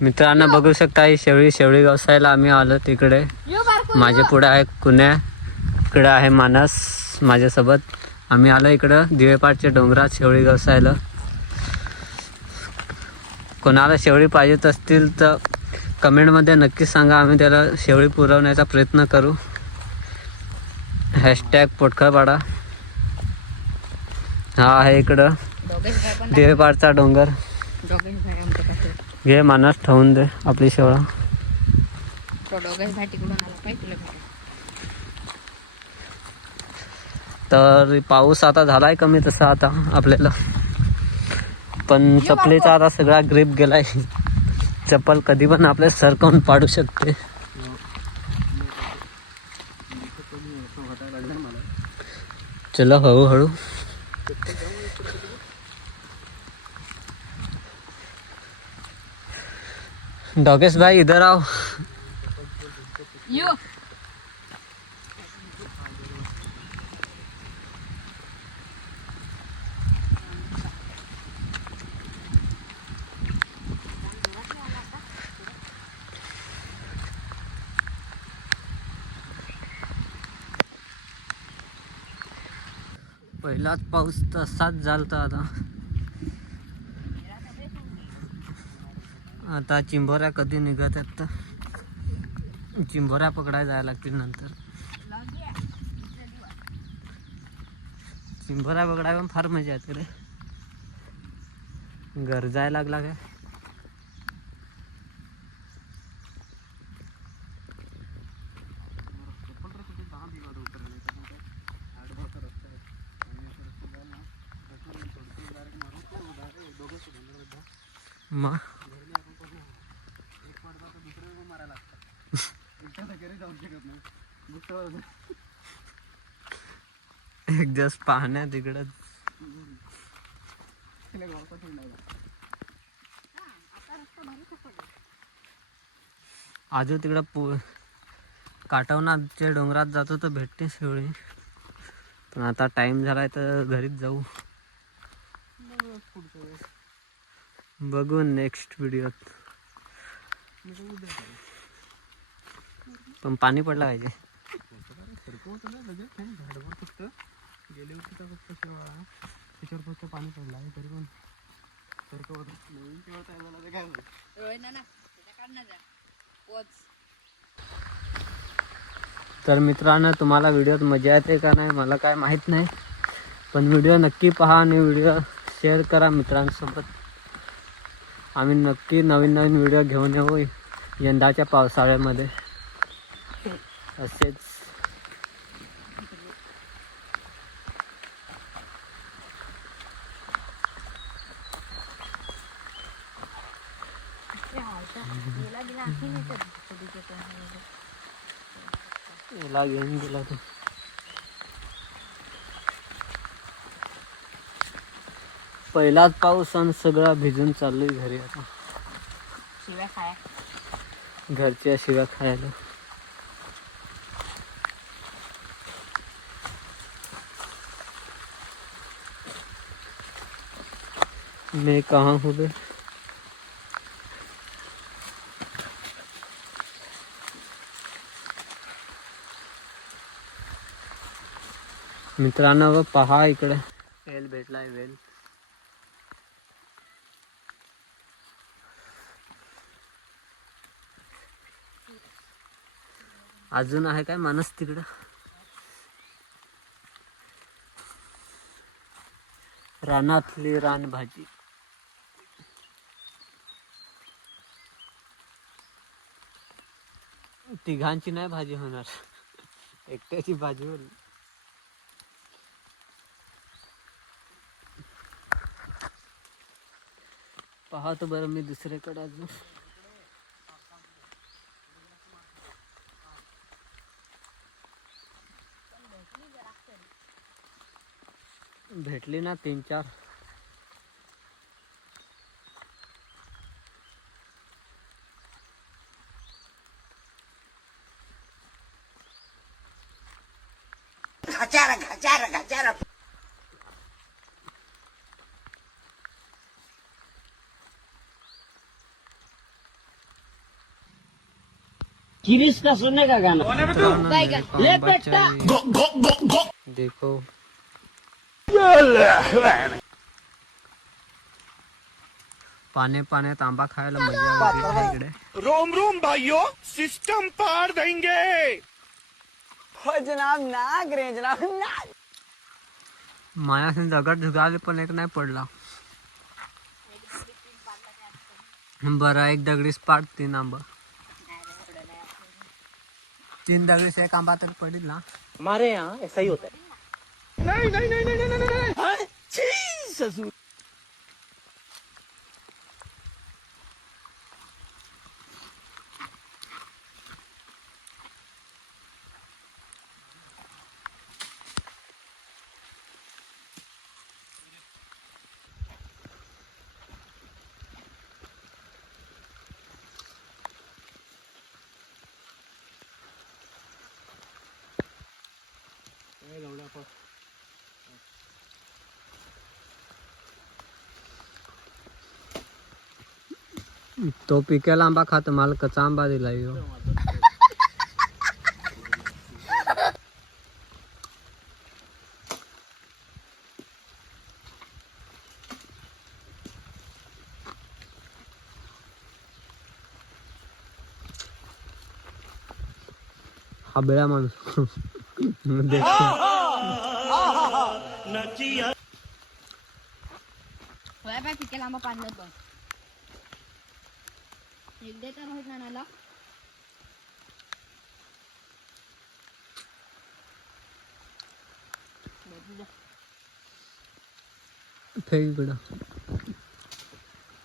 मित्रांनो बघू शकता ही शेवळी व्यवसायाला आम्ही आलो तिकडे. माझ्या पुढे आहे कुण्या, इकडे आहे मानस माझ्यासोबत. आम्ही आलो इकडं दिवेपाटच्या डोंगरात शेवळी व्यवसायाला. कोणाला शेवळी पाहिजेत असतील तर कमेंटमध्ये नक्की सांगा, आम्ही त्याला शेवळी पुरवण्याचा प्रयत्न करू. हॅशटॅग पोटखळपाडा. हा आहे इकडं दिवेपाटचा डोंगर. घे मानस ठेवून दे आपली शेवळा. तर पाऊस आता झालाय कमी तसा आता आपल्याला, पण चपलीचा आता सगळा ग्रीप गेलाय. चप्पल कधी पण आपल्या सरकवून पाडू शकते. चलो हळूहळू. डॉगेश भाई इधर आओ. पहिलाच पाऊस तसाच झालता. आता चिंबोऱ्या कधी निघत आहेत, चिंबोऱ्या पकडायला जायला लागतील नंतर. चिंबोऱ्या पकडायला पण फार मजा येते रे. गरजायला लागला काय. मग एक दिवस पाहण्या तिकडं आजू तिकडं काटवनाथच्या डोंगरात जातो तर भेटते शेवळी. पण आता टाइम झालाय तर घरीच जाऊ. बघू नेक्स्ट व्हिडिओत. पण पाणी पडला पाहिजे. गेले होते तर फक्त त्याच्यावर फक्त पाणी पडलं आहे तरी पण तर मित्रांनो तुम्हाला व्हिडिओत मजा येते का नाही मला काय माहीत नाही, पण व्हिडिओ नक्की पहा आणि व्हिडिओ शेअर करा मित्रांसोबत. आम्ही नक्की नवीन व्हिडिओ घेऊन येऊ यंदाच्या पावसाळ्यामध्ये. असेच याला घेऊन गेला तो. पहिलाच पाऊस आणि सगळा भिजून चाललोय घरी. आता शिव्या खाया, घरच्या शिव्या खायला. मैं कहाँ हूँ बे. मित्रांनो पहा इकडे वेल भेटलाय. वेल अजून आहे काय माणूस तिकडं. रानातली रानभाजी. तिघांची नाही भाजी होणार, एकट्याची भाजी होईल. पाहतो बरं मी दुसऱ्याकडे अजून. भेटली ना 3-4. घचारा किरिस का सुनने का गाना मित्रांनो, मेरे को आंबा चाहिए. देखो पाण्यात आंबा खायला मजा वेगळी आहे इकडे. रोम रोम भाइयों, सिस्टम पार देंगे. हो जनाब नाग रे जनाब नाग. मायाने दगड झुगाले पण एक नाही पडला. बरं, एक दगडीच पाड 3 आंबा. 3 दगडीच एक आंबा तर पडेल ना. हमारे यहाँ ऐसा ही होता है. नहीं नहीं नहीं नहीं नहीं नहीं, नहीं. छी ससुर. तो पिकेला आंबा खातो, मला कच्चा आंबा दिला ह्यो. हा बेळा माणूस. पिकेला आंबा पाडलं बघ. एकदा तर होत नानाला. फेक इकडं.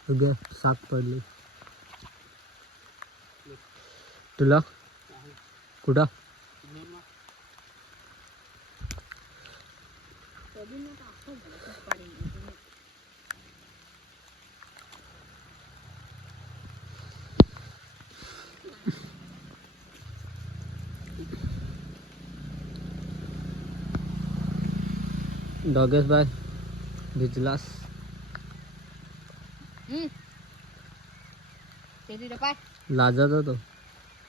उद्या साप पडली तुला. कुठं डॉगेश बाय भिजलास. पाय लाजत होतो.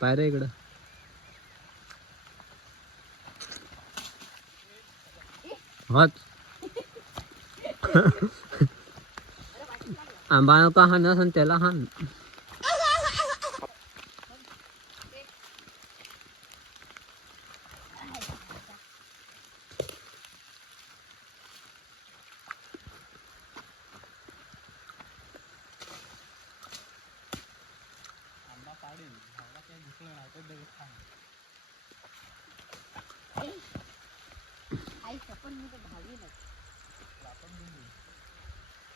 पाय रे इकडं. हाच आंबा नका हान असं त्याला हान.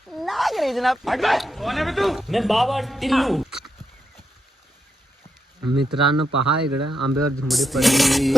नाग रे जनाब. मैं बाबा टिल्लू. मित्रांनो पहा इकडं आंब्यावर झुमडी पडली.